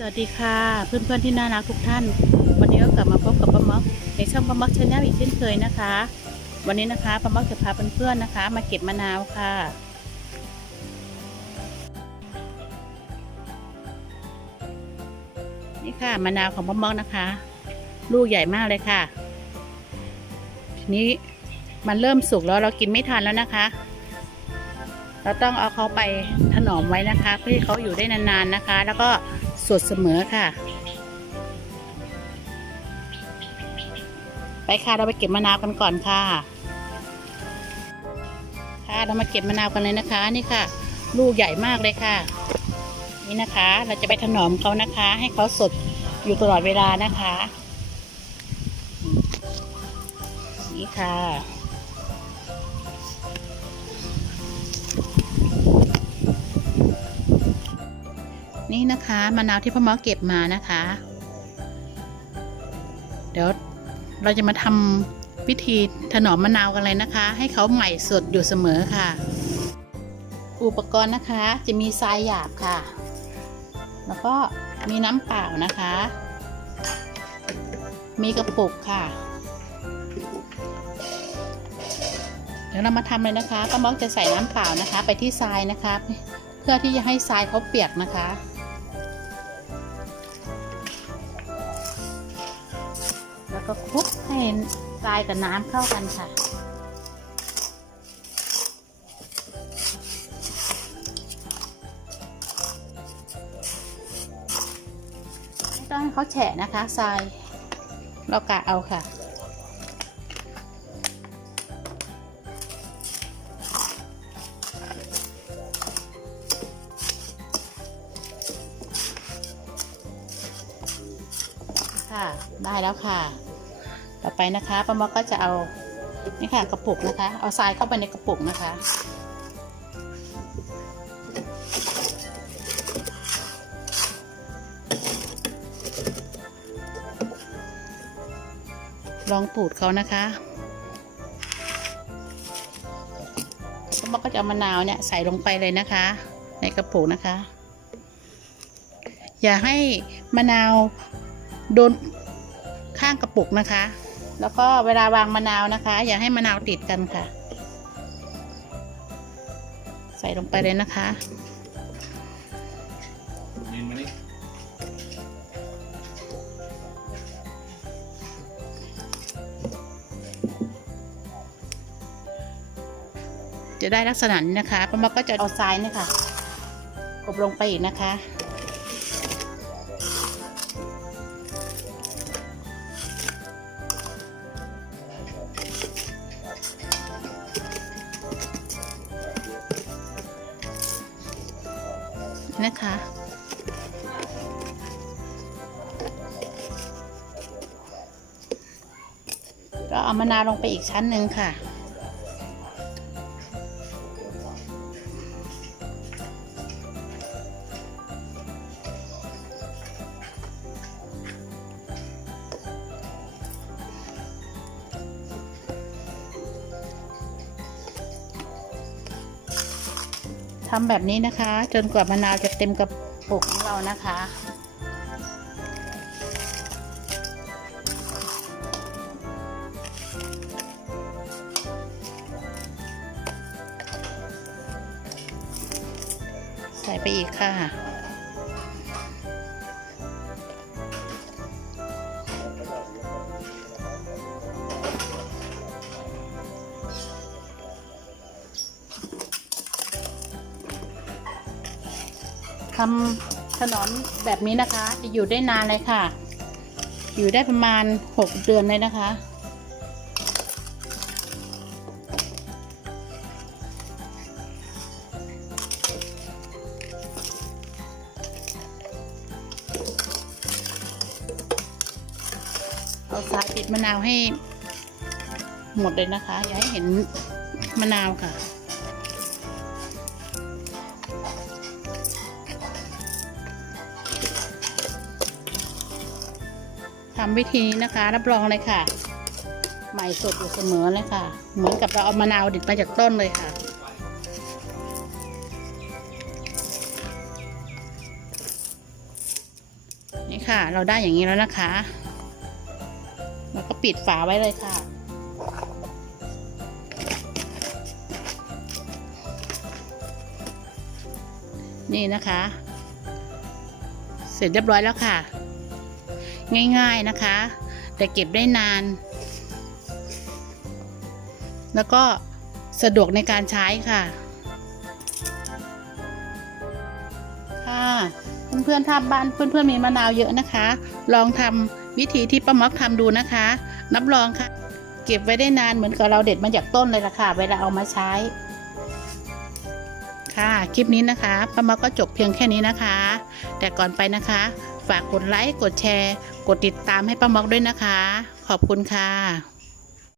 สวัสดีค่ะ เพื่อนๆที่น่ารักทุกท่าน วันนี้ก็กลับมาพบกับป้าม็อกในช่องป้าม็อกชาแนลอีกเช่นเคยนะคะ วันนี้นะคะป้าม็อกจะพาเพื่อนๆนะคะ มาเก็บมะนาวค่ะนี่ค่ะมะนาวของป้าม็อกนะคะ ลูกใหญ่มากเลยค่ะทีนี้มันเริ่มสุกแล้วเรากินไม่ทันแล้วนะคะ เราต้องเอาเขาไปถนอมไว้นะคะ เพื่อให้เขาอยู่ได้นานๆนะคะ แล้วก็ สดเสมอค่ะ ไปค่ะเราไปเก็บมะนาวกันก่อนค่ะ ค่ะเรามาเก็บมะนาวกันเลยนะคะ นี่ค่ะ ลูกใหญ่มากเลยค่ะ นี่นะคะ เราจะไปถนอมเขานะคะ ให้เขาสดอยู่ตลอดเวลานะคะ นี่ค่ะ นี่นะคะมะนาวที่พ่อหมอเก็บมานะคะ เดี๋ยวเราจะมาทำวิธีถนอมมะนาวกันเลยนะคะ ให้เขาใหม่สดอยู่เสมอค่ะ อุปกรณ์นะคะจะมีทรายหยาบค่ะ แล้วก็มีน้ำเปล่านะคะ มีกระปุกค่ะ เดี๋ยวเรามาทำเลยนะคะป้าม็อกจะใส่น้ำเปล่านะคะ ไปที่ทรายนะคะ เพื่อที่จะให้ทรายเขาเปียกนะคะ ก็คลุกให้ทรายกับน้ำเข้ากันค่ะ ไม่ต้องให้เขาแฉะนะคะทราย เรากะเอาค่ะค่ะ ได้แล้วค่ะ ต่อไปนะคะป้ามอก็จะเอานี่ค่ะกระปุกนะคะ เอาทรายเข้าไปในกระปุกนะคะลองปูดเขานะคะป้าม็อก็จะามะนาวเนี่ยใส่ลงไปเลยนะคะ ในกระปุกนะคะ อย่าให้มะนาวโดนข้างกระปุกนะคะ แล้วก็เวลาวางมะนาวนะคะ อย่าให้มะนาวติดกันค่ะ ใส่ลงไปเลยนะคะยืนมานี่จะได้ลักษณะนี้นะคะป้าม็อกก็จะเอาทรายเนี่ยค่ะกบลงไปอีกนะคะ นะคะ ก็เอามะนาวลงไปอีกชั้นหนึ่งค่ะ ทำแบบนี้นะคะ จนกว่ามะนาวจะเต็มกระปุกของเรานะคะใส่ไปอีกค่ะ ทำถนอมแบบนี้นะคะ จะอยู่ได้นานเลยค่ะ อยู่ได้ประมาณ 6 เดือนเลยนะคะ เอาสายปิดมะนาวให้หมดเลยนะคะ อย่าให้เห็นมะนาวค่ะ ทำวิธีนี้นะคะ รับรองเลยค่ะ ใหม่สดอยู่เสมอเลยค่ะ เหมือนกับเราเอามะนาวดิบมาจากต้นเลยค่ะนี่ค่ะ เราได้อย่างนี้แล้วนะคะแล้วก็ปิดฝาไว้เลยค่ะนี่นะคะ เสร็จเรียบร้อยแล้วค่ะ ง่ายๆนะคะ แต่เก็บได้นาน แล้วก็สะดวกในการใช้ค่ะ ค่ะเพื่อนๆถ้าบ้านเพื่อนๆมีมะนาวเยอะนะคะ ลองทำวิธีที่ป้าม็อกทำดูนะคะ นับรองค่ะ เก็บไว้ได้นานเหมือนกับเราเด็ดมาจากต้นเลยล่ะค่ะ เวลาเอามาใช้ ค่ะ คลิปนี้นะคะป้าม็อกก็จบเพียงแค่นี้นะคะ แต่ก่อนไปนะคะ ฝากกดไลค์ กดแชร์ กดติดตามให้ป้าม็อกด้วยนะคะ ขอบคุณค่ะ